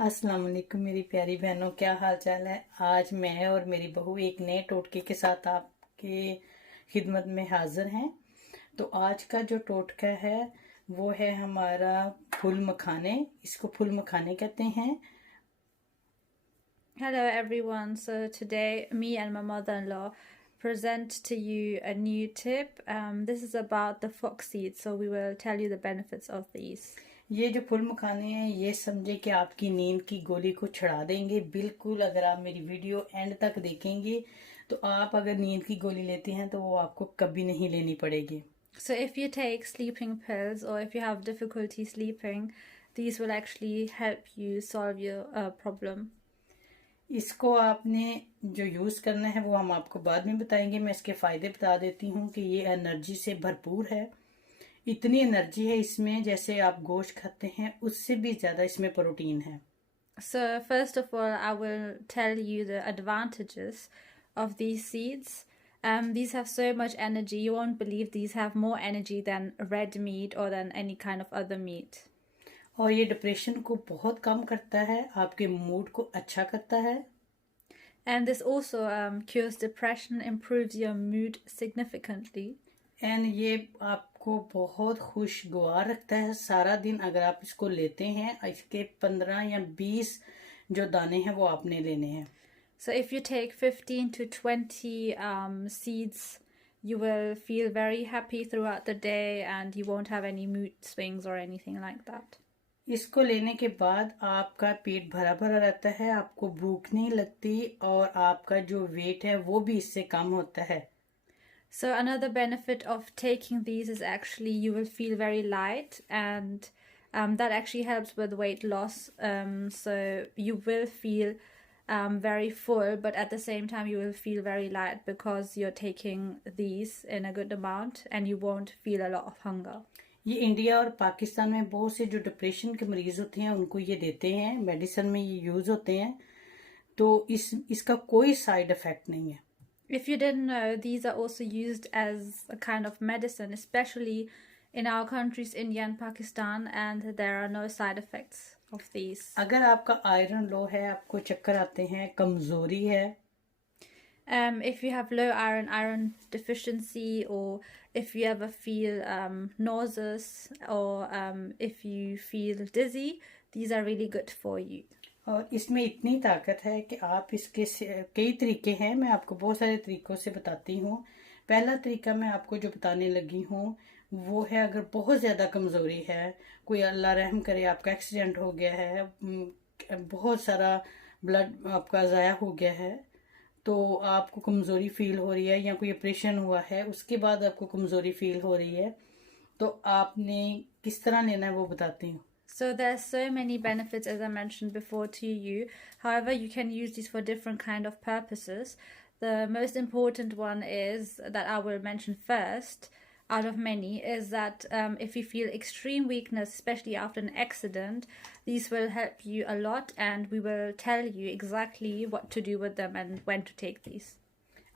अस्सलाम वालेकुम मेरी प्यारी बहनों, क्या हाल चाल है। आज मैं और मेरी बहू एक नए टोटके के साथ आपके खिदमत में हाजिर हैं। तो आज का जो टोटका है वो है हमारा फूल मखाने। इसको फूल मखाने कहते हैं। Hello everyone. So today me and my mother-in-law present to you a new tip. This is about the fox seeds, so we will tell you the benefits of these. ये जो फूल मखाने हैं ये समझे कि आपकी नींद की गोली को छुड़ा देंगे बिल्कुल। अगर आप मेरी वीडियो एंड तक देखेंगे तो आप अगर नींद की गोली लेते हैं तो वो आपको कभी नहीं लेनी पड़ेगी। So if you take sleeping pills or if you have difficulty sleeping, these will actually help you solve your problem. इसको आपने जो यूज़ करना है वो हम आपको बाद में बताएंगे। मैं इसके फ़ायदे बता देती हूँ कि ये एनर्जी से भरपूर है। इतनी एनर्जी है इसमें, जैसे आप गोश्त खाते हैं उससे भी ज़्यादा इसमें प्रोटीन है। So first of all, I will tell you the advantages of these seeds. These have so much energy. You won't believe these have more energy than red meat or than any kind of other meat. और ये depression को बहुत कम करता है, आपके mood को अच्छा करता है। And this also cures depression, improves your mood significantly. And ये आपको बहुत खुशगवार रखता है सारा दिन अगर आप इसको लेते हैं। इसके 15 या 20 जो दाने हैं वो आपने लेने हैं। So if you take 15 to 20 seeds, you will feel very happy throughout the day and you won't have any mood swings or anything like that. इसको लेने के बाद आपका पेट भरा भरा रहता है, आपको भूख नहीं लगती और आपका जो वेट है वो भी इससे कम होता है। So another benefit of taking these is actually you will feel very light, and that actually helps with weight loss. So you will feel very full, but at the same time you will feel very light because you're taking these in a good amount and you won't feel a lot of hunger. ये India और पाकिस्तान में बहुत से जो depression के मरीज होते हैं उनको ये देते हैं, मेडिसिन में ये यूज़ होते हैं। तो इसका कोई साइड इफ़ेक्ट नहीं है। If you didn't know, these are also used as a kind of medicine, especially in our countries, India and Pakistan, and there are no side effects of these. अगर आपका iron लो है, आपको चक्कर आते हैं, कमज़ोरी है, if you have low iron deficiency, or if you ever feel nauseous, or if you feel dizzy, these are really good for you. और इसमें इतनी ताकत है कि आप इसके कई तरीके हैं। मैं आपको बहुत सारे तरीक़ों से बताती हूँ। पहला तरीका मैं आपको जो बताने लगी हूँ वो है, अगर बहुत ज़्यादा कमज़ोरी है, कोई अल्लाह रहम करे आपका एक्सीडेंट हो गया है, बहुत सारा ब्लड आपका ज़ाया हो गया है, तो आपको कमज़ोरी फ़ील हो रही है, या कोई ऑपरेशन हुआ है उसके बाद आपको कमज़ोरी फ़ील हो रही है, तो आपने किस तरह लेना है वो बताती हूँ। So there's so many benefits, as I mentioned before, to you. However, you can use these for different kind of purposes. The most important one is that I will mention first, out of many, is that if you feel extreme weakness, especially after an accident, these will help you a lot, and we will tell you exactly what to do with them and when to take these.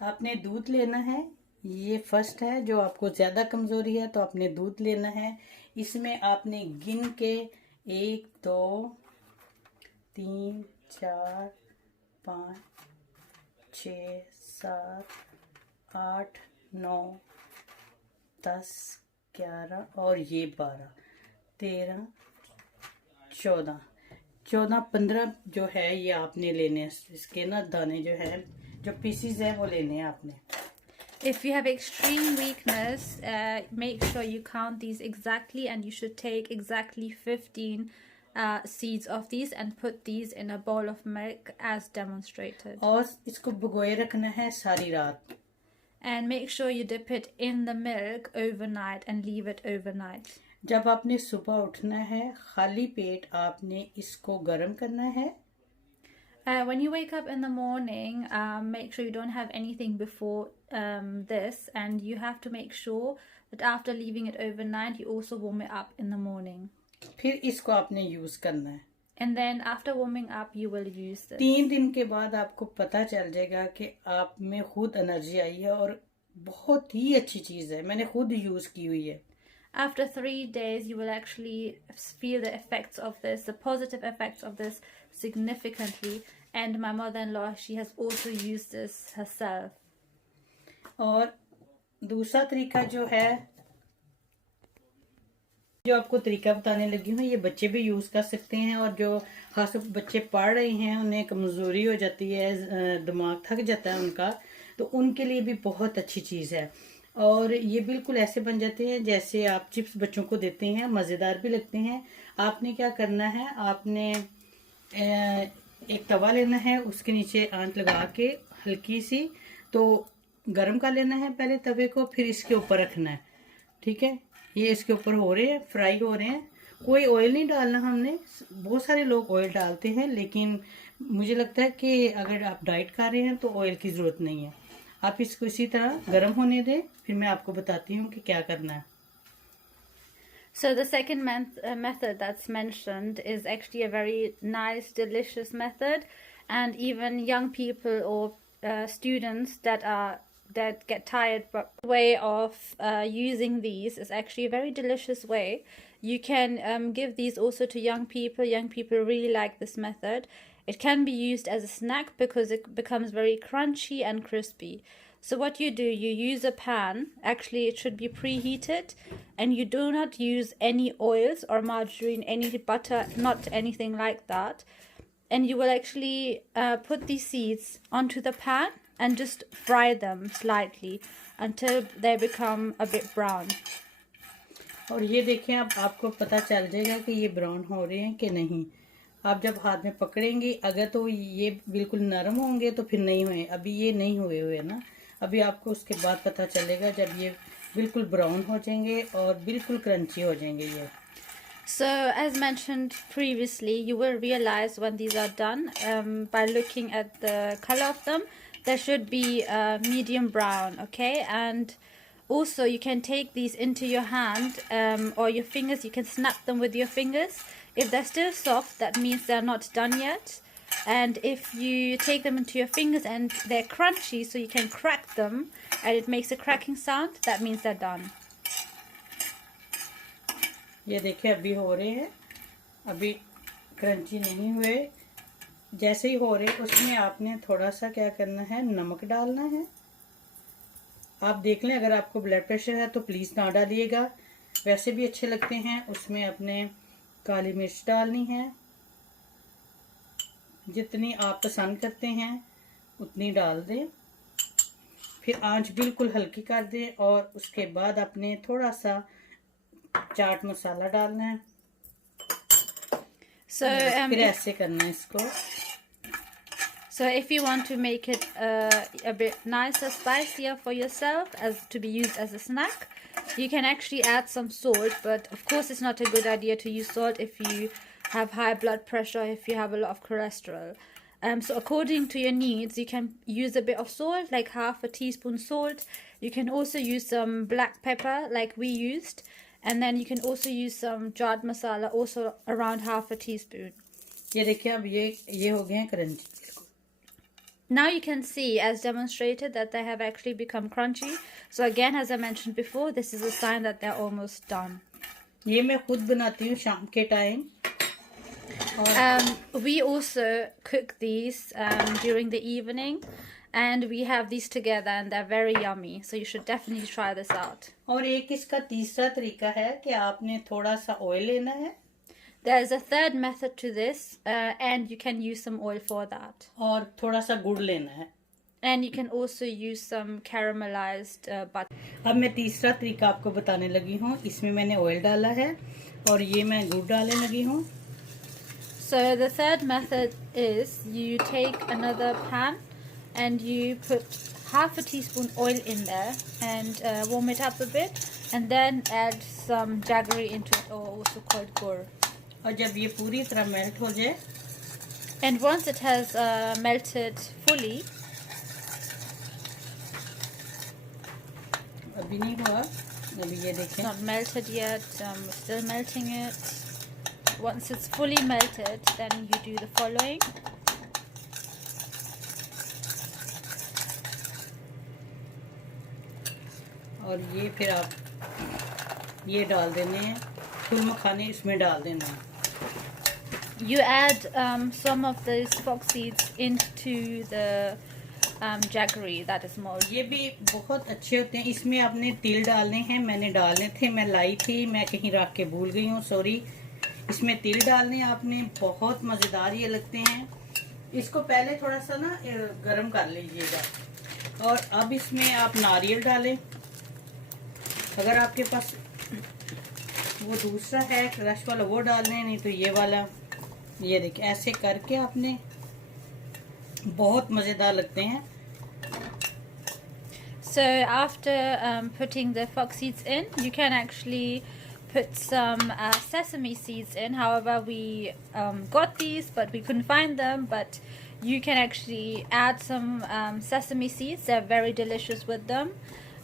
आपने दूध लेना है, ये first है। जो आपको ज़्यादा कमज़ोरी है तो आपने दूध लेना है। इसमें आपने गिन के 1 2 3 4 5 6 7 8 9 10 11 और ये 12 13 14 15 जो है ये आपने लेने हैं। इसके ना दाने जो है, जो पीसीज है वो लेने हैं आपने। If you have extreme weakness, make sure you count these exactly, and you should take exactly 15 seeds of these and put these in a bowl of milk as demonstrated. और इसको भिगोए रखना है सारी रात। And make sure you dip it in the milk overnight and leave it overnight. जब आपने सुबह उठना है खाली पेट आपने इसको गर्म करना है। When you wake up in the morning, make sure you don't have anything before this, and you have to make sure that after leaving it overnight, you also warm it up in the morning. फिर इसको आपने use करना है। And then after warming up, you will use this. 3 दिन के बाद आपको पता चल जाएगा कि आप में खुद एनर्जी आई है, और बहुत ही अच्छी चीज़ है, मैंने खुद यूज़ की हुई है। After 3 days, you will actually feel the effects of this, the positive effects of this significantly. And my mother-in-law, she has also used this herself. और दूसरा तरीका जो है, जो आपको तरीका बताने लगी हूँ, ये बच्चे भी यूज कर सकते हैं। और जो खास बच्चे पढ़ रहे हैं, उन्हें कमजोरी हो जाती है, दिमाग थक जाता है उनका, तो उनके लिए भी बहुत अच्छी चीज है। और ये बिल्कुल ऐसे बन जाते हैं जैसे आप चिप्स बच्चों को देते हैं, मजेदार भी लगते हैं। आपने क्या करना है, आपने एक तवा लेना है, उसके नीचे आंच लगा के हल्की सी तो गर्म कर लेना है पहले तवे को, फिर इसके ऊपर रखना है। ठीक है, ये इसके ऊपर हो रहे हैं, फ्राई हो रहे हैं। कोई ऑयल नहीं डालना हमने। बहुत सारे लोग ऑयल डालते हैं, लेकिन मुझे लगता है कि अगर आप डाइट कर रहे हैं तो ऑयल की ज़रूरत नहीं है। आप इसको इसी तरह गर्म होने दें, फिर मैं आपको बताती हूँ कि क्या करना है। So the second method that's mentioned is actually a very nice, delicious method, and even young people or students that get tired, but the way of using these is actually a very delicious way. You can give these also to young people. Young people really like this method. It can be used as a snack because it becomes very crunchy and crispy. So what you do, you use a pan, actually it should be preheated, and you do not use any oils or margarine, any butter, not anything like that. And you will actually put these seeds onto the pan and just fry them slightly until they become a bit brown. और ये देखें, अब आपको पता चल जाएगा कि ये ब्राउन हो रहे हैं कि नहीं। आप जब हाथ में पकड़ेंगे, अगर तो ये बिल्कुल नरम होंगे तो फिर नहीं हुए। अभी ये नहीं हुए ना, अभी आपको उसके बाद पता चलेगा जब ये बिल्कुल ब्राउन हो जाएंगे और बिल्कुल क्रंची हो जाएंगे ये। So as mentioned previously, you will realize when these are done by looking at the color of them. They should be medium brown, okay? And also you can take these into your hand or your fingers. You can snap them with your fingers. If they're still soft, that means they're not done yet. And if you take them into your fingers and they're crunchy, so you can crack them and it makes a cracking sound, that means they're done. ये देखिए अभी हो रहे हैं, अभी crunchy नहीं हुए। जैसे ही हो रहे, उसमें आपने थोड़ा सा क्या करना है, नमक डालना है। आप देख लें, अगर आपको ब्लड प्रेशर है तो प्लीज़ ना डालिएगा, वैसे भी अच्छे लगते हैं। उसमें आपने काली मिर्च डालनी है, जितनी आप पसंद करते हैं उतनी डाल दें। फिर आंच बिल्कुल हल्की कर दें और उसके बाद आपने थोड़ा सा चाट मसाला डालना है। फिर ऐसे करना है इसको। So if you want to make it a bit nicer, spicier for yourself, as to be used as a snack, you can actually add some salt, but of course it's not a good idea to use salt if you have high blood pressure, if you have a lot of cholesterol. So according to your needs, you can use a bit of salt, like half a teaspoon salt. You can also use some black pepper like we used, and then you can also use some chaat masala, also around half a teaspoon. ये देखिए, अब ये हो गए हैं crunchy. Now you can see, as demonstrated, that they have actually become crunchy. So again, as I mentioned before, this is a sign that they're almost done. ये मैं खुद बनाती हूँ शाम के time. We also cook these during the evening, and we have these together, and they're very yummy. So you should definitely try this out. और एक इसका तीसरा तरीका है कि आपने थोड़ा सा ऑयल लेना है। There's a third method to this, and you can use some oil for that. और थोड़ा सा गुड़ लेना है। And you can also use some caramelized butter. अब मैं तीसरा तरीका आपको बताने लगी हूँ। इसमें मैंने ऑयल डाला है और ये मैं गुड़ डालने लगी हूँ। So the third method is you take another pan and you put half a teaspoon oil in there and warm it up a bit, and then add some jaggery into it, or also called gur. और जब ये पूरी तरह melt हो जाए, and once it has melted fully, अभी नहीं हुआ, अभी ये देखें, not melted yet, still melting it. Once it's fully melted, then you do the following. और ये फिर आप ये डाल देने हैं, फुल मखाने इसमें डाल देना है। You add some of those flax seeds into the jaggery that is mold. ये भी बहुत अच्छे होते हैं। इसमें आपने तिल डालने हैं, मैंने डालने थे, मैं लाई थी, मैं कहीं रख के भूल गई हूँ, सॉरी। इसमें तिल डालने आपने, बहुत मज़ेदार ये लगते हैं। इसको पहले थोड़ा सा ना गरम कर लीजिएगा। और अब इसमें आप नारियल डालें, अगर आपके पास वो दूसरा है क्रश वाला वो डाल लें, नहीं तो ये वाला। ये देखिए ऐसे करके आपने, बहुत मज़ेदार लगते हैं। So after putting the flax seeds in, you can actually put some sesame seeds in. However, we got these, but we couldn't find them. But you can actually add some sesame seeds. They're very delicious with them,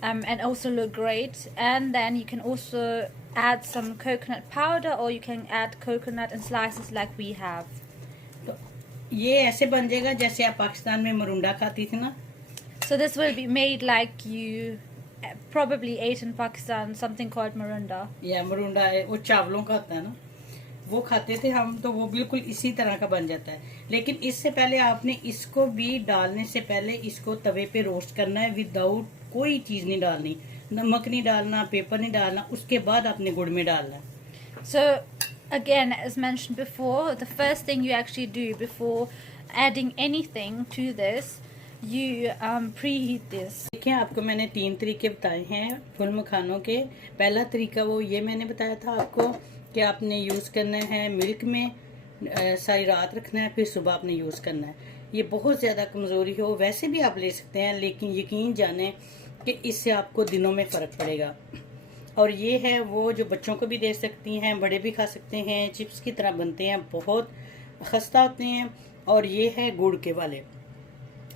and also look great. And then you can also add some coconut powder, or you can add coconut in slices like we have. तो ये ऐसे बन जाएगा जैसे आप पाकिस्तान में मरुंडा खाती थी ना। So this will be made like you probably ate in Pakistan, something called marunda. या मरुंडा है, वो चावलों का होता है ना, वो खाते थे हम, तो वो बिल्कुल इसी तरह का बन जाता है। लेकिन इससे पहले आपने इसको भी डालने से पहले इसको तवे पे रोस्ट करना है, विदाउट कोई चीज़ नहीं डालनी, नमक नहीं डालना, पेपर नहीं डालना, उसके बाद आपने गुड़ में डालना है। So again, as mentioned before, the first thing you actually do before adding anything to this, you preheat this. देखिए आपको मैंने 3 तरीके बताए हैं फुल मखानों के। पहला तरीका वो ये मैंने बताया था आपको कि आपने यूज़ करना है मिल्क में, सारी रात रखना है, फिर सुबह आपने यूज़ करना है। ये बहुत ज़्यादा कमज़ोरी हो वैसे भी आप ले सकते हैं, लेकिन यकीन जाने कि इससे आपको दिनों में फ़र्क पड़ेगा। और ये है वो जो बच्चों को भी दे सकती हैं, बड़े भी खा सकते हैं, चिप्स की तरह बनते हैं, बहुत खस्ता होते हैं। और ये है गुड़ के वाले,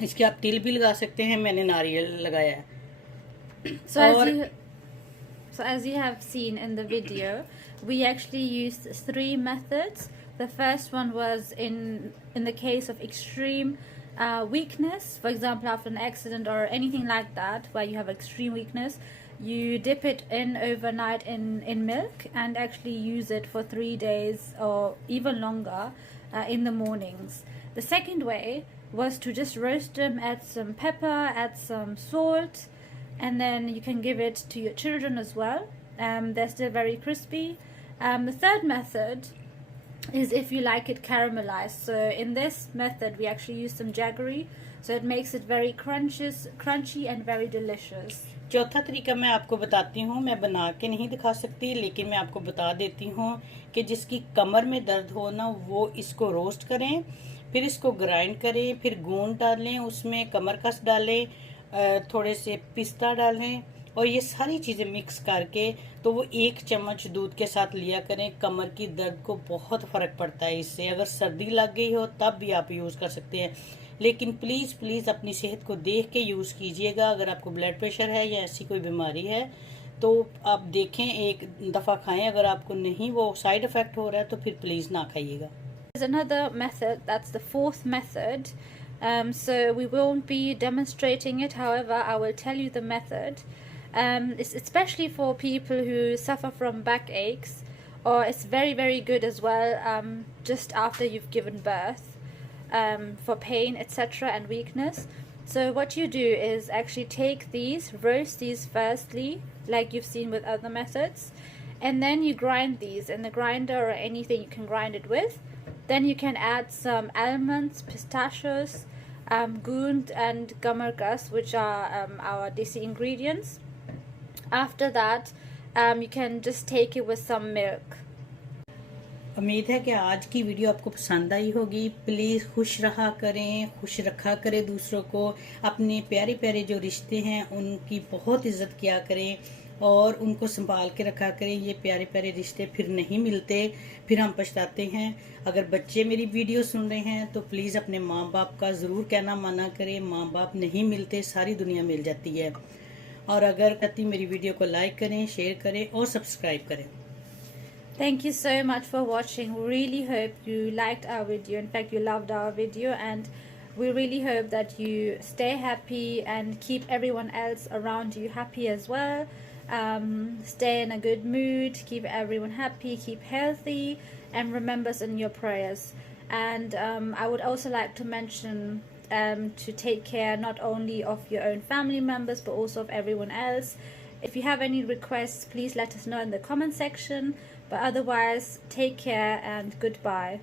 इसके आप तिल भी लगा सकते हैं, मैंने नारियल लगाया है। So as you have seen in the video, we actually used 3 methods. The first one was in the case of extreme weakness, for example after an accident or anything like that where you have extreme weakness, you dip it in overnight in milk and actually use it for 3 days or even longer in the mornings. The second way was to just roast them, add some pepper, add some salt, and then you can give it to your children as well. They're still very crispy. The third method is if you like it caramelized. So in this method we actually use some jaggery, so it makes it very crunchy and very delicious. चौथा तरीका मैं आपको बताती हूँ, मैं बना के नहीं दिखा सकती, लेकिन मैं आपको बता देती हूँ कि जिसकी कमर में दर्द हो ना, वो इसको रोस्ट करें, फिर इसको ग्राइंड करें, फिर गूंद डालें, उसमें कमरकस डालें, थोड़े से पिस्ता डालें, और ये सारी चीज़ें मिक्स करके तो वो 1 चम्मच दूध के साथ लिया करें। कमर की दर्द को बहुत फ़र्क पड़ता है इससे। अगर सर्दी लग गई हो तब भी आप यूज़ कर सकते हैं, लेकिन प्लीज़ प्लीज़ अपनी सेहत को देख के यूज़ कीजिएगा। अगर आपको ब्लड प्रेशर है या ऐसी कोई बीमारी है तो आप देखें, एक दफ़ा खाएं, अगर आपको नहीं वो साइड इफ़ेक्ट हो रहा है तो फिर प्लीज़ ना खाइएगा। There's another method, that's the 4th method. So we won't be demonstrating it, however I will tell you the method. It's especially for people who suffer from backaches, or it's very good as well just after you've given birth, for pain etc. and weakness. So what you do is actually take these, roast these firstly like you've seen with other methods, and then you grind these in the grinder or anything you can grind it with. Then you can add some almonds, pistachios, gund and gamargas, which are our desi ingredients. After that you can just take it with some milk. उम्मीद है कि आज की video आपको पसंद आई होगी। Please खुश रहा करें, खुश रखा करें दूसरों को। अपने प्यारे प्यारे जो रिश्ते हैं उनकी बहुत इज्जत किया करें और उनको संभाल के रखा करें। ये प्यारे प्यारे रिश्ते फिर नहीं मिलते, फिर हम पछताते हैं। अगर बच्चे मेरी वीडियो सुन रहे हैं तो प्लीज़ अपने माँ बाप का ज़रूर कहना माना करें। माँ बाप नहीं मिलते, सारी दुनिया मिल जाती है। और अगर करती मेरी वीडियो को लाइक करें, शेयर करें और सब्सक्राइब करें। Thank you so much for watching. We really hope you liked our video. In fact, you loved our video, and we really hope that you stay happy and keep everyone else around you happy as well. stay in a good mood, keep everyone happy, keep healthy, and remember us in your prayers. And I would also like to mention to take care not only of your own family members but also of everyone else. If you have any requests, please let us know in the comment section. But otherwise, take care and goodbye.